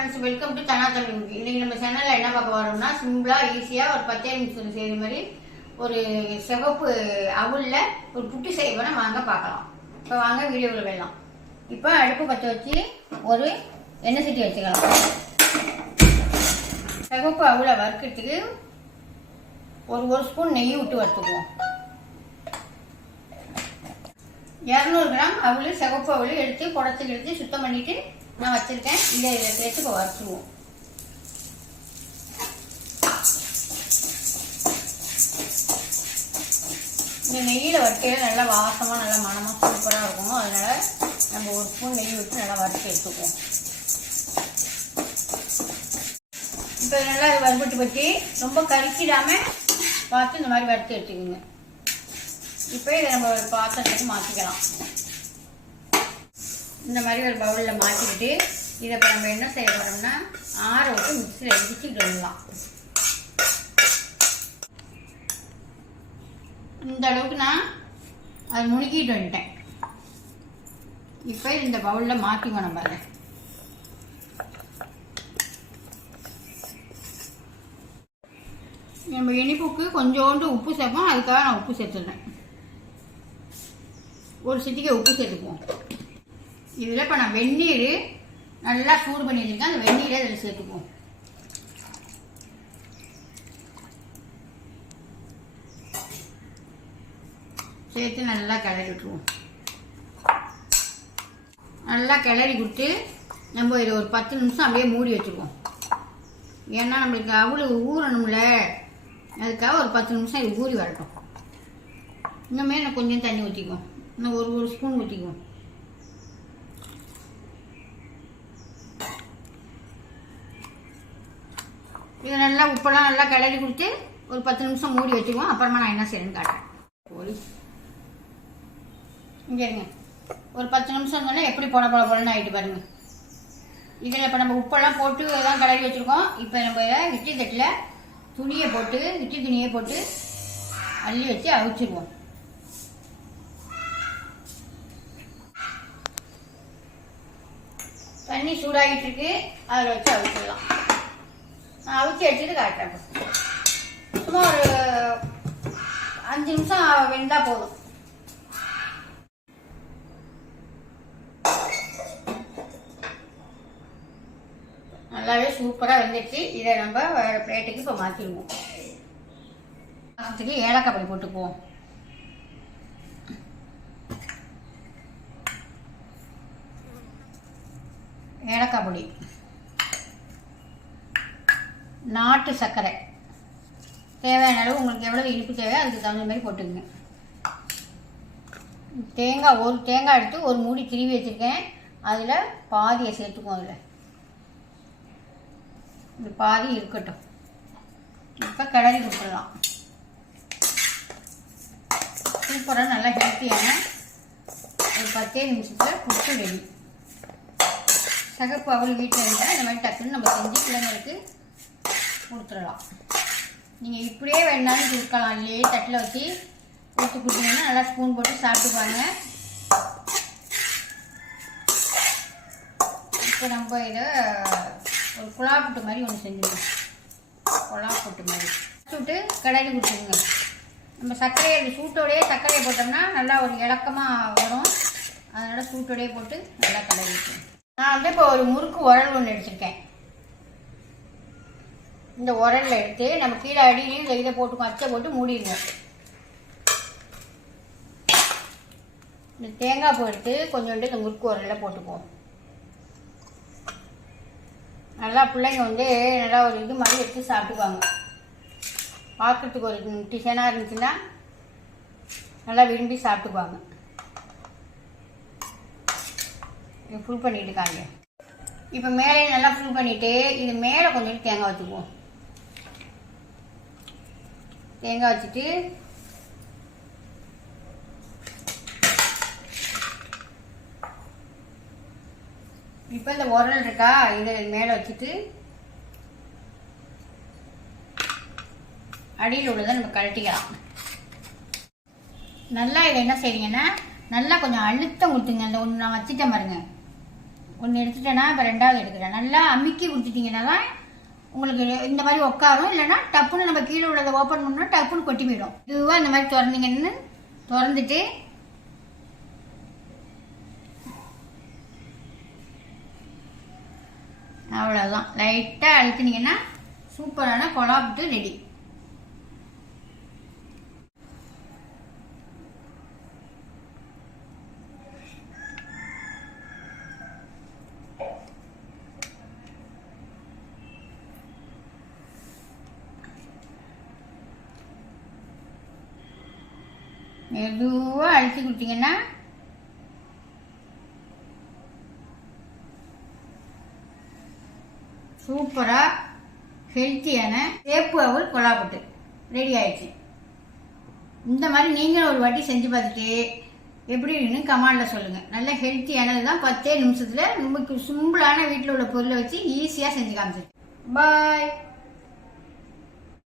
Friends, welcome to தனா தமிழ். இன்னைக்கு நம்ம சேனல்ல என்ன பார்க்க வரோம்னா, சிம்பிளா ஈஸியா ஒரு 10 நிமிஷத்துல செய்யற மாதிரி ஒரு சிவப்பு அவுல்ல ஒரு புட்டு செய்ய போனா வாங்க பார்க்கலாம். இப்போ வாங்க வீடியோவில் வெள்ளலாம். இப்போ அடுப்பு பற்ற வச்சு ஒரு எண்ணெய் சட்டி வச்சுக்கலாம். சிவப்பு அவுலை வறுக்கிறதுக்கு ஒரு ஸ்பூன் நெய் விட்டு வறுத்துக்குவோம். 200 கிராம் அவுள், சிவப்பு அவுள் எடுத்து புடச்சி எடுத்து சுத்தம் பண்ணிட்டு நான் வச்சிருக்கேன். இதை சேர்த்து இப்போ வறுத்துருவோம். இந்த நெய்யில் வறுக்கையில நல்லா வாசமாக நல்லா மனமாக சூப்பராக இருக்கும். அதனால நம்ம ஒரு ஸ்பூன் நெய் விட்டு நல்லா வறுத்து எடுத்துக்குவோம். இப்போ நல்லா வறுபட்டு பற்றி ரொம்ப கறிக்கிடாமல் பார்த்து இந்த மாதிரி வறுத்து எடுத்துக்கோங்க. இப்போ இதை நம்ம ஒரு பாத்திரத்துக்கு மாற்றிக்கலாம். இந்த மாதிரி ஒரு பவுலில் மாற்றிக்கிட்டு இதை இப்போ நம்ம என்ன செய்ய போகிறோம்னா ஆற விட்டு மிக்சியில் இடிச்சுட்டு வரலாம். இந்த அளவுக்கு நான் அதை முழுக்கிட்டு வந்துட்டேன். இப்போ இந்த பவுலில் மாற்றிக்கணும். நம்ம நம்ம இனிப்புக்கு கொஞ்சோண்டு உப்பு சேர்ப்போம். அதுக்காக நான் உப்பு சேர்த்துடுறேன். ஒரு சிட்டிகை உப்பு சேர்த்துக்குவோம். இதில் இப்போ நான் வெந்நீர் நல்லா சூடு பண்ணி வச்சுருக்கேன். அந்த வெந்நீரை இதில் சேர்த்துக்குவோம். சேர்த்து நல்லா கிளறி விட்டுருவோம். நல்லா கிளறி கொடுத்து நம்ம இதை ஒரு 10 நிமிஷம் அப்படியே மூடி வச்சுக்குவோம். ஏன்னா நம்மளுக்கு அவ்வளோ ஊறணும்ல, அதுக்காக ஒரு 10 நிமிஷம் இது ஊறி வரட்டும். இன்னுமே நான் கொஞ்சம் தண்ணி ஊற்றிக்குவோம். இன்னும் ஒரு ஸ்பூன் ஊற்றிக்குவோம். இதை நல்லா உப்பெல்லாம் நல்லா கிளறி கொடுத்து ஒரு 10 நிமிஷம் மூடி வச்சுக்குவோம். அப்புறமா நான் என்ன செய்யணும்னு காட்டுறேன். இங்கே இருங்க. ஒரு 10 நிமிஷம் இருந்தாலும் எப்படி போடன்னு ஆகிட்டு பாருங்க. இதில் இப்போ நம்ம உப்பெல்லாம் போட்டு எல்லாம் கிளறி வச்சுருக்கோம். இப்போ நம்ம இட்லி தட்டில் துணியை போட்டு இட்லி துணியை போட்டு அள்ளி வச்சு அவிச்சிருவோம். தண்ணி சூடாகிட்டு இருக்கு, அதில் வச்சு அவிச்சிடலாம். நான் அவிச்சு எடுத்துட்டு காட்டுறேன். சும்மா ஒரு 5 நிமிஷம் வெந்தா போதும். நல்லாவே சூப்பராக வெந்துடுச்சு. இதை நம்ம வேற பிளேட்டுக்கு இப்போ மாற்றிடுவோம். மாசத்துக்கு ஏலக்காய் பொடி போட்டுக்குவோம். ஏலக்காய் பொடி, நாட்டு சர்க்கரை தேவையான அளவு, உங்களுக்கு எவ்வளவு இனிப்பு தேவை அதுக்கு தகுந்த மாதிரி போட்டுக்கங்க. தேங்காய், ஒரு தேங்காய் எடுத்து ஒரு மூடி திருவி வச்சுருக்கேன். அதில் பாதியை சேர்த்துக்குவோம். அதில் இந்த பாதி இருக்கட்டும். இப்போ கிளறி கொடுத்துடலாம். சூப்பராக நல்லா ஹெல்த்தியான ஒரு 10 நிமிஷத்தில் புட்டு ரெடி. சிகப்பு அவள் வீட்டில் இருந்தால் இந்த மாதிரி டக்குன்னு நம்ம செஞ்சு பிள்ளைங்களுக்கு கொடுத்துடலாம். நீங்கள் இப்படியே வேணாலும் கொடுக்கலாம். இல்லையே தட்டில் வச்சு ஊற்றி கொடுத்தீங்கன்னா நல்லா ஸ்பூன் போட்டு சாப்பிட்டுப்பாங்க. இப்போ நம்ம இதை ஒரு குழாப்புட்டு மாதிரி ஒன்று செஞ்சுருவோம். குழாப்புட்டு மாதிரி சுட்டு கிளறி கொடுத்துருங்க. நம்ம சர்க்கரையை சூட்டோடையே சர்க்கரையை போட்டோம்னா நல்லா ஒரு இலக்கமாக வரும். அதனால் சூட்டோடையே போட்டு நல்லா கிளறி விட்டுருவோம். நான் வந்து இப்போ ஒரு முறுக்கு உரல் ஒன்று எடுத்திருக்கேன். இந்த உரலில் எடுத்து நம்ம கீழே அடியிலையும் இந்த இதை போட்டுக்கோம். அச்சை போட்டு மூடிடுவோம். இந்த தேங்காய் பூ எடுத்து கொஞ்சோண்டு இந்த முறுக்கு உரலில் போட்டுக்குவோம். நல்லா பிள்ளைங்க வந்து நல்லா ஒரு இது மாதிரி எடுத்து சாப்பிட்டுக்குவாங்க. பார்க்குறதுக்கு ஒரு டிசைனாக இருந்துச்சுன்னா நல்லா விரும்பி சாப்பிட்டுக்குவாங்க. ஃபுல் பண்ணிட்டு இருக்காங்க. இப்போ மேலே நல்லா ஃபுல் பண்ணிவிட்டு இது மேலே கொஞ்சம் தேங்காய் வச்சுக்குவோம். தேங்காய் வச்சுட்டு இப்போ இந்த உரல் இருக்கா, இதை மேலே வச்சுட்டு அடியில் உள்ளதை நம்ம கழட்டிக்கலாம். நல்லா இதை என்ன செய்றீங்கன்னா நல்லா கொஞ்சம் அழுத்தம் கொடுத்துங்க. அந்த ஒன்று நான் வச்சுட்டேன் பாருங்க, ஒன்று எடுத்துட்டேன்னா இப்போ ரெண்டாவது எடுக்கிறேன். நல்லா அமுக்கி கொடுத்துட்டிங்கன்னா தான் உங்களுக்கு இந்த மாதிரி உட்காரும். இல்லைன்னா டப்புன்னு நம்ம கீழே உள்ளதை ஓப்பன் பண்ணோம்னா டப்புன்னு கொட்டி போயிடும். இதுவாக இந்த மாதிரி திறந்தீங்கன்னு திறந்துட்டு அவ்வளோதான். லைட்டாக அழுத்தினீங்கன்னா சூப்பரான கொலா புட்டு ரெடி. மெதுவாக அழுத்தி கொடுத்தீங்கன்னா சூப்பராக ஹெல்த்தியான சேப்பு அவல் கொலா புட்டு ரெடி ஆயிடுச்சு. இந்த மாதிரி நீங்களும் ஒரு வாட்டி செஞ்சு பார்த்துட்டு எப்படி இருக்குன்னு கமெண்டில் சொல்லுங்கள். நல்ல ஹெல்த்தியானது தான். 10 நிமிஷத்தில் நமக்கு சிம்பிளான வீட்டில் உள்ள பொருளை வச்சு ஈஸியாக செஞ்சு காமிச்சிருக்கு. பாய்.